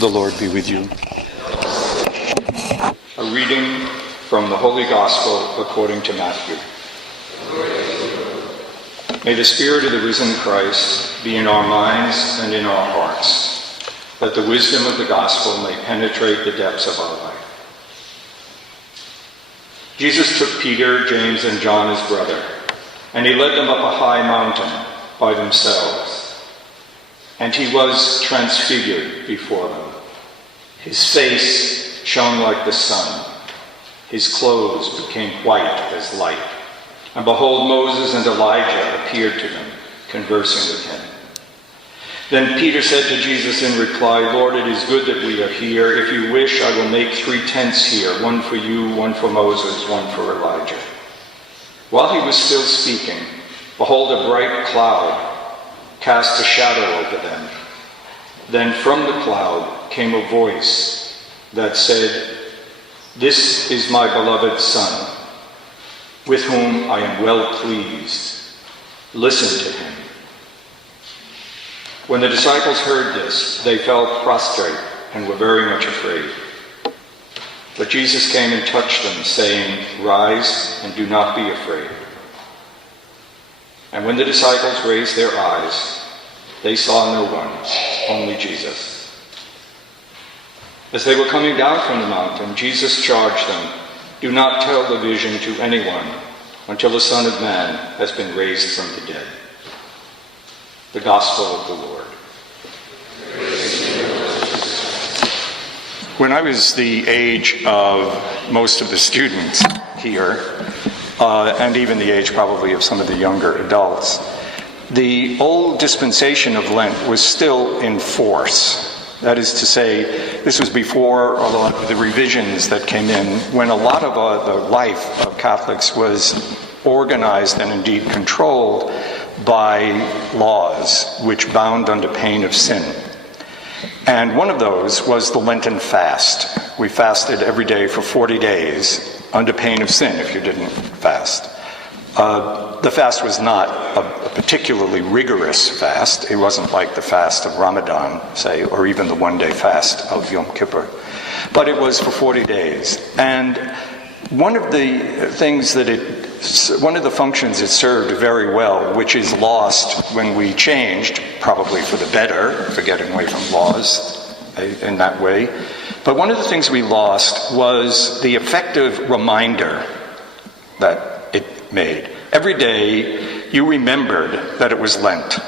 The Lord be with you. A reading from the Holy Gospel according to Matthew. May the Spirit of the risen Christ be in our minds and in our hearts, that the wisdom of the gospel may penetrate the depths of our life. Jesus took Peter, James, and John, his brother, and he led them up a high mountain by themselves. And he was transfigured before them. His face shone like the sun. His clothes became white as light. And behold, Moses and Elijah appeared to them, conversing with him. Then Peter said to Jesus in reply, Lord, it is good that we are here. If you wish, I will make 3 tents here, one for you, one for Moses, one for Elijah. While he was still speaking, behold, a bright cloud cast a shadow over them. Then from the cloud came a voice that said, This is my beloved Son, with whom I am well pleased. Listen to him. When the disciples heard this, they fell prostrate and were very much afraid. But Jesus came and touched them, saying, Rise and do not be afraid. And when the disciples raised their eyes, they saw no one, only Jesus. As they were coming down from the mountain, Jesus charged them, Do not tell the vision to anyone until the Son of Man has been raised from the dead. The Gospel of the Lord. When I was the age of most of the students here, and even the age probably of some of the younger adults, the old dispensation of Lent was still in force. That is to say, this was before a lot of the revisions that came in, when a lot of the life of Catholics was organized and indeed controlled by laws which bound under pain of sin. And one of those was the Lenten fast. We fasted every day for 40 days under pain of sin if you didn't fast. The fast was not a particularly rigorous fast. It wasn't like the fast of Ramadan, say, or even the one-day fast of Yom Kippur. But it was for 40 days. And one of the functions it served very well, which is lost when we changed, probably for the better, for getting away from laws in that way. But one of the things we lost was the effective reminder that it made. Every day you remembered that it was Lent.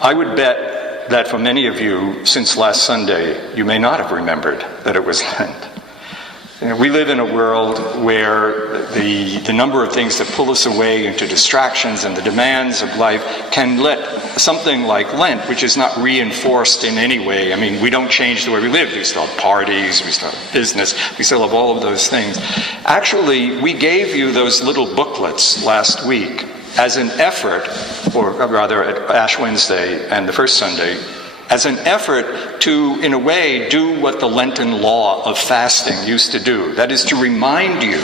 I would bet that for many of you, since last Sunday, you may not have remembered that it was Lent. We live in a world where the number of things that pull us away into distractions and the demands of life can let something like Lent, which is not reinforced in any way. I mean, we don't change the way we live. We still have parties, we still have business, we still have all of those things. Actually, we gave you those little booklets last week as an effort, or rather at Ash Wednesday and the first Sunday, as an effort to, in a way, do what the Lenten law of fasting used to do. That is to remind you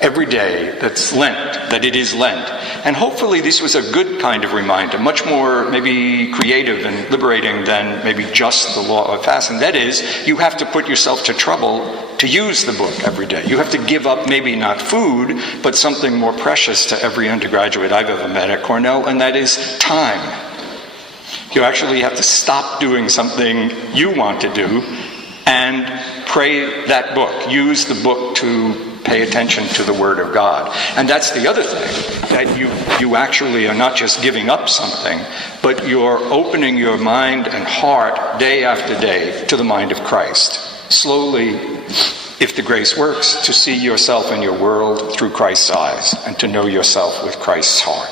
every day that's Lent, that it is Lent. And hopefully this was a good kind of reminder, much more maybe creative and liberating than maybe just the law of fasting. That is, you have to put yourself to trouble to use the book every day. You have to give up maybe not food, but something more precious to every undergraduate I've ever met at Cornell, and that is time. You actually have to stop doing something you want to do and pray that book. Use the book to pay attention to the Word of God. And that's the other thing, that you actually are not just giving up something, but you're opening your mind and heart day after day to the mind of Christ. Slowly, if the grace works, to see yourself and your world through Christ's eyes and to know yourself with Christ's heart.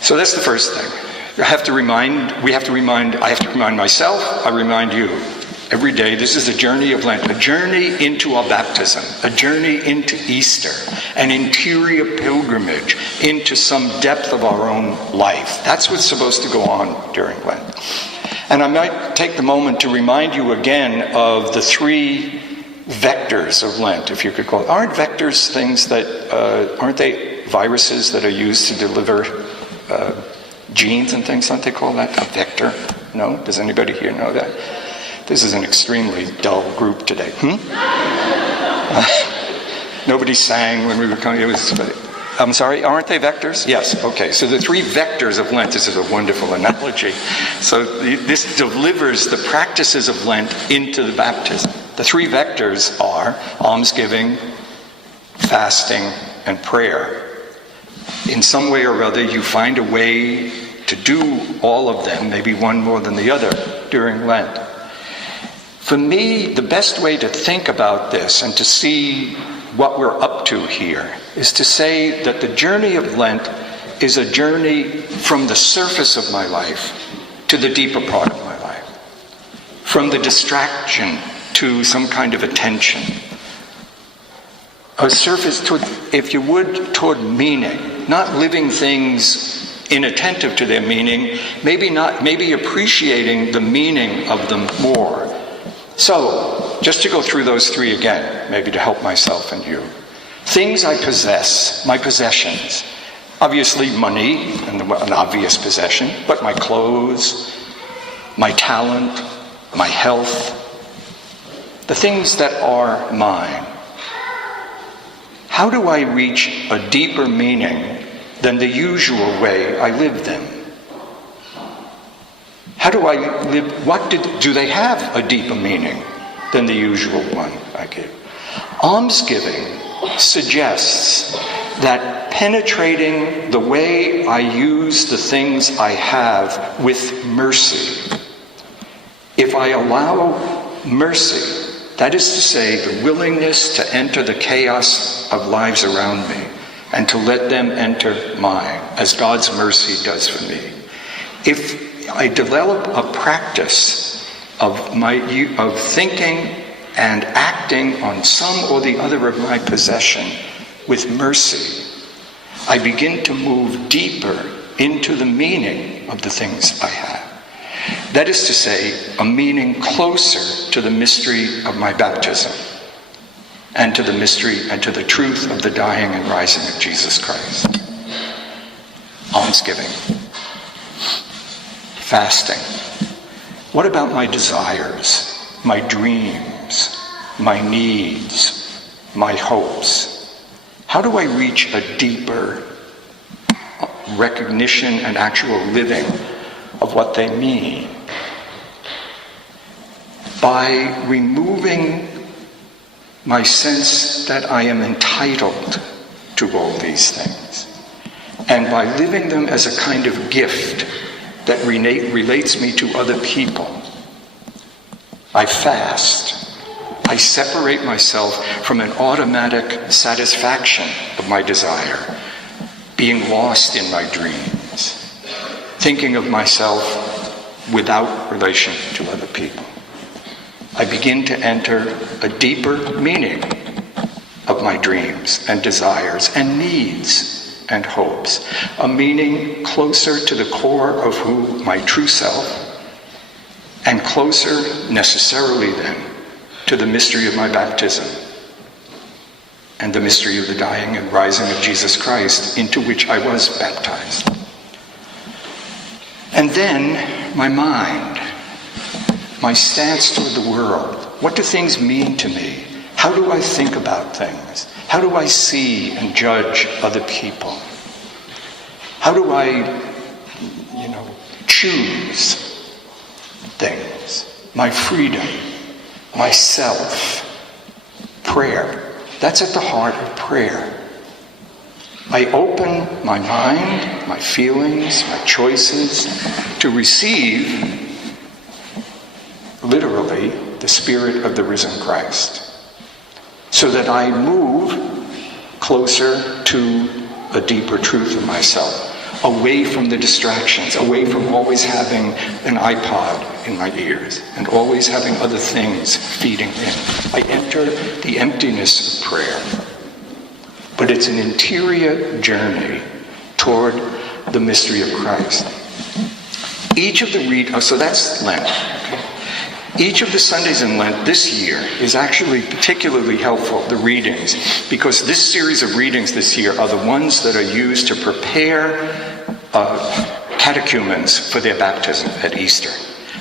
So that's the first thing. I have to remind myself, I remind you. Every day, this is a journey of Lent, a journey into our baptism, a journey into Easter, an interior pilgrimage into some depth of our own life. That's what's supposed to go on during Lent. And I might take the moment to remind you again of the 3 vectors of Lent, if you could call it. Aren't vectors things that, aren't they viruses that are used to deliver genes and things? Don't they call that a vector? No? Does anybody here know that? This is an extremely dull group today. Nobody sang when we were coming. I'm sorry, aren't they vectors? Yes, okay. So the 3 vectors of Lent, this is a wonderful analogy. So this delivers the practices of Lent into the baptism. The 3 vectors are almsgiving, fasting, and prayer. In some way or other, you find a way to do all of them, maybe one more than the other, during Lent. For me, the best way to think about this and to see what we're up to here is to say that the journey of Lent is a journey from the surface of my life to the deeper part of my life. From the distraction to some kind of attention. A surface, if you would, toward meaning. Not living things inattentive to their meaning, maybe appreciating the meaning of them more. So, just to go through those 3 again, maybe to help myself and you. Things I possess, my possessions. Obviously money, an obvious possession, but my clothes, my talent, my health, the things that are mine. How do I reach a deeper meaning than the usual way I live them? How do I live? Do they have a deeper meaning than the usual one I give? Almsgiving suggests that penetrating the way I use the things I have with mercy. If I allow mercy, that is to say, the willingness to enter the chaos of lives around me and to let them enter mine, as God's mercy does for me. If I develop a practice of thinking and acting on some or the other of my possession with mercy, I begin to move deeper into the meaning of the things I have. That is to say, a meaning closer to the mystery of my baptism and to the mystery and to the truth of the dying and rising of Jesus Christ. Almsgiving. Fasting. What about my desires, my dreams, my needs, my hopes? How do I reach a deeper recognition and actual living of what they mean? By removing my sense that I am entitled to all these things, and by living them as a kind of gift that relates me to other people. I fast. I separate myself from an automatic satisfaction of my desire, being lost in my dreams, thinking of myself without relation to other people. I begin to enter a deeper meaning of my dreams and desires and needs and hopes, a meaning closer to the core of who my true self, and closer necessarily then to the mystery of my baptism and the mystery of the dying and rising of Jesus Christ, into which I was baptized. And then my mind, my stance toward the world. What do things mean to me? How do I think about things? How do I see and judge other people? How do I, choose things? My freedom, myself, prayer. That's at the heart of prayer. I open my mind, my feelings, my choices to receive, literally, the Spirit of the risen Christ, so that I move closer to a deeper truth of myself, away from the distractions, away from always having an iPod in my ears and always having other things feeding in. I enter the emptiness of prayer. But it's an interior journey toward the mystery of Christ. So that's Lent. Each of the Sundays in Lent this year is actually particularly helpful, the readings, because this series of readings this year are the ones that are used to prepare catechumens for their baptism at Easter.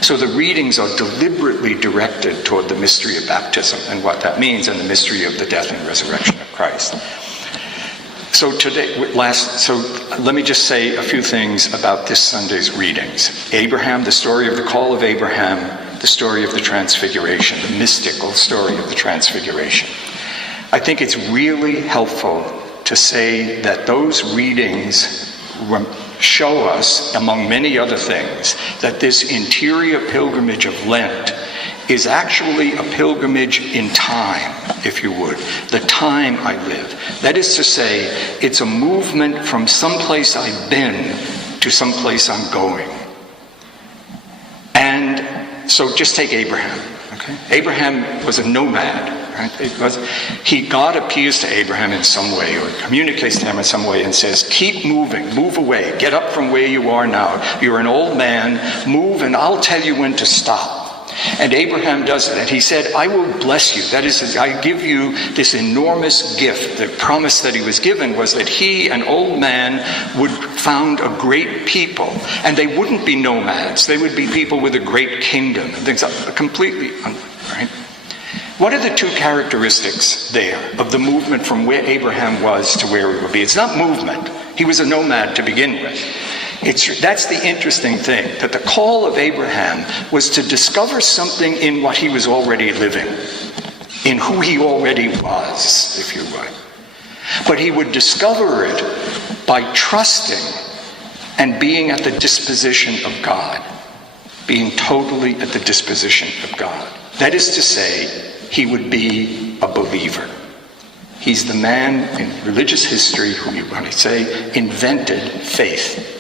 So the readings are deliberately directed toward the mystery of baptism and what that means, and the mystery of the death and resurrection of Christ. So let me just say a few things about this Sunday's readings. Abraham, the story of the call of Abraham, the story of the Transfiguration, the mystical story of the Transfiguration. I think it's really helpful to say that those readings show us, among many other things, that this interior pilgrimage of Lent is actually a pilgrimage in time, if you would, the time I live. That is to say, it's a movement from someplace I've been to someplace I'm going. And so just take Abraham. Okay? Abraham was a nomad. Right? God appears to Abraham in some way, or communicates to him in some way, and says, keep moving, move away, get up from where you are now. You're an old man, move, and I'll tell you when to stop. And Abraham does it, and he said, I will bless you. That is, I give you this enormous gift. The promise that he was given was that he, an old man, would found a great people. And they wouldn't be nomads. They would be people with a great kingdom. And things completely, right? What are the two characteristics there of the movement from where Abraham was to where he will be? It's not movement. He was a nomad to begin with. That's the interesting thing, that the call of Abraham was to discover something in what he was already living, in who he already was, if you would. But he would discover it by trusting and being at the disposition of God, being totally at the disposition of God. That is to say, he would be a believer. He's the man in religious history who, you might say, invented faith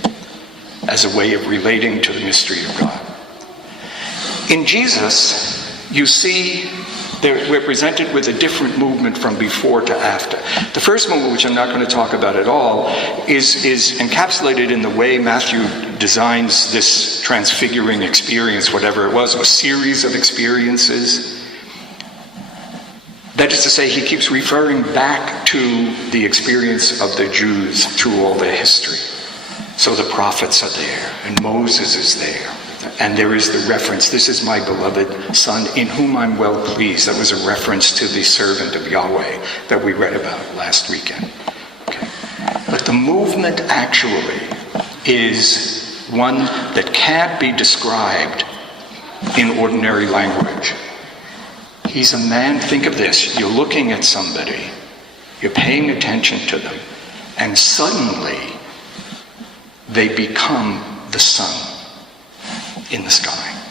as a way of relating to the mystery of God. In Jesus, you see we're presented with a different movement from before to after. The first movement, which I'm not going to talk about at all, is encapsulated in the way Matthew designs this transfiguring experience, whatever it was, a series of experiences. That is to say, he keeps referring back to the experience of the Jews through all their history. So the prophets are there, and Moses is there. And there is the reference, this is my beloved son, in whom I'm well pleased. That was a reference to the servant of Yahweh that we read about last weekend. Okay. But the movement actually is one that can't be described in ordinary language. He's a man, think of this, you're looking at somebody, you're paying attention to them, and suddenly they become the sun in the sky.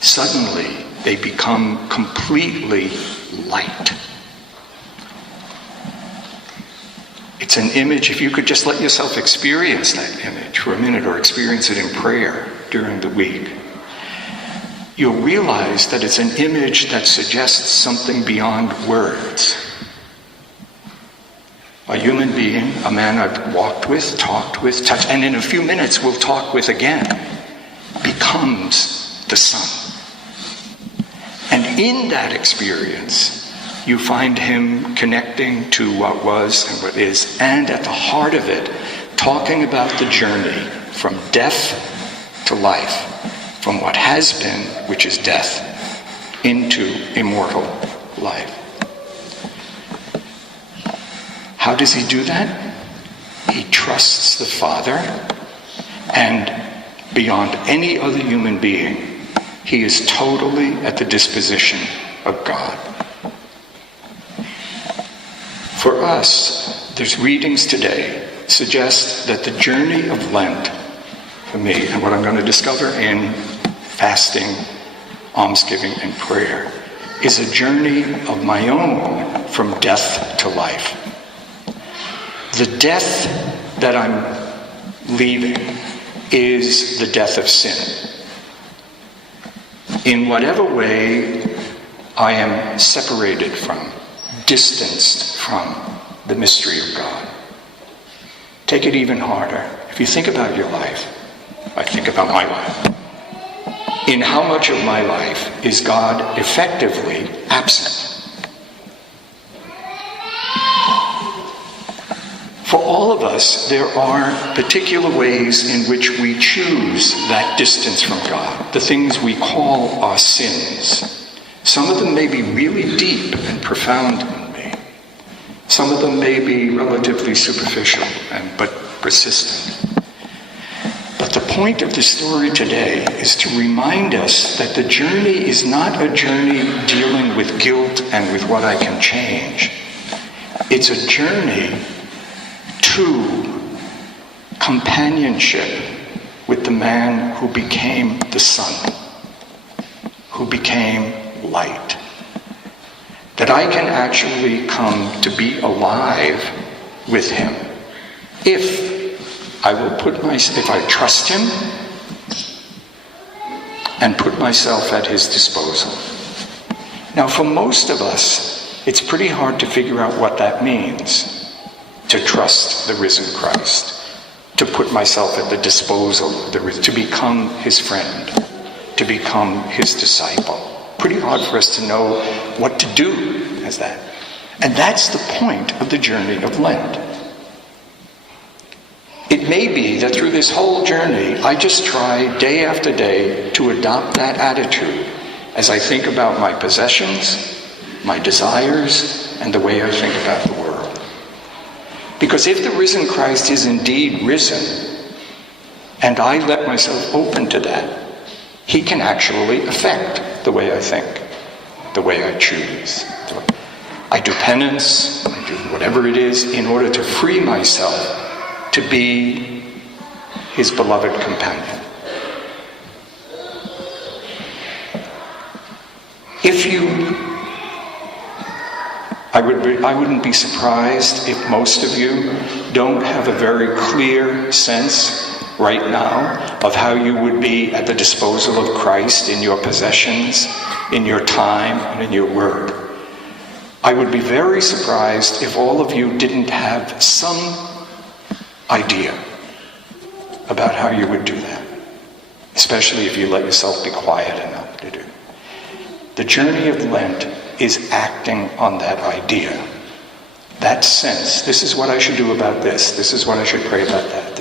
Suddenly they become completely light. It's an image, if you could just let yourself experience that image for a minute, or experience it in prayer during the week, you'll realize that it's an image that suggests something beyond words. A human being, a man I've walked with, talked with, touched, and in a few minutes will talk with again, becomes the Son. And in that experience, you find him connecting to what was and what is, and at the heart of it, talking about the journey from death to life, from what has been, which is death, into immortal life. How does he do that? He trusts the Father, and beyond any other human being, he is totally at the disposition of God. For us, there's readings today suggest that the journey of Lent, for me, and what I'm going to discover in fasting, almsgiving, and prayer, is a journey of my own from death to life. The death that I'm leaving is the death of sin. In whatever way I am separated from, distanced from the mystery of God. Take it even harder. If you think about your life, I think about my life. In how much of my life is God effectively absent? For all all of us, there are particular ways in which we choose that distance from God, the things we call our sins. Some of them may be really deep and profound in me. Some of them may be relatively superficial but persistent. But the point of the story today is to remind us that the journey is not a journey dealing with guilt and with what I can change. It's a journey to companionship with the man who became the sun, who became light. That I can actually come to be alive with him if I trust him and put myself at his disposal. Now, for most of us, it's pretty hard to figure out what that means, to trust the risen Christ, to put myself at the disposal of the risen, to become his friend, to become his disciple. Pretty hard for us to know what to do as that. And that's the point of the journey of Lent. It may be that through this whole journey, I just try day after day to adopt that attitude as I think about my possessions, my desires, and the way I think about the world. Because if the risen Christ is indeed risen, and I let myself open to that, he can actually affect the way I think, the way I choose. I do penance, I do whatever it is in order to free myself to be his beloved companion. I wouldn't be surprised if most of you don't have a very clear sense right now of how you would be at the disposal of Christ in your possessions, in your time, and in your work. I would be very surprised if all of you didn't have some idea about how you would do that, especially if you let yourself be quiet enough to do. The journey of Lent is acting on that idea, that sense. This is what I should do about this. This is what I should pray about that.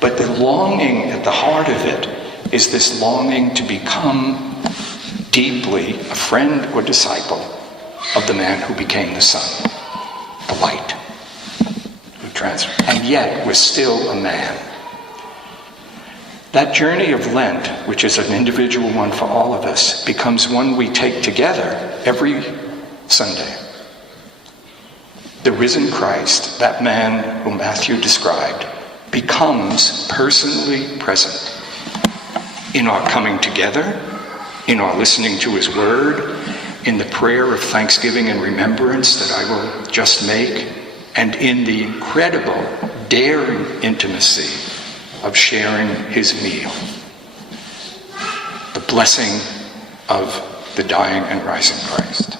But the longing at the heart of it is this longing to become deeply a friend or disciple of the man who became the sun, the light, who transformed. And yet we're still a man. That journey of Lent, which is an individual one for all of us, becomes one we take together every Sunday. The risen Christ, that man whom Matthew described, becomes personally present in our coming together, in our listening to his word, in the prayer of thanksgiving and remembrance that I will just make, and in the incredible, daring intimacy of sharing his meal. The blessing of the dying and rising Christ.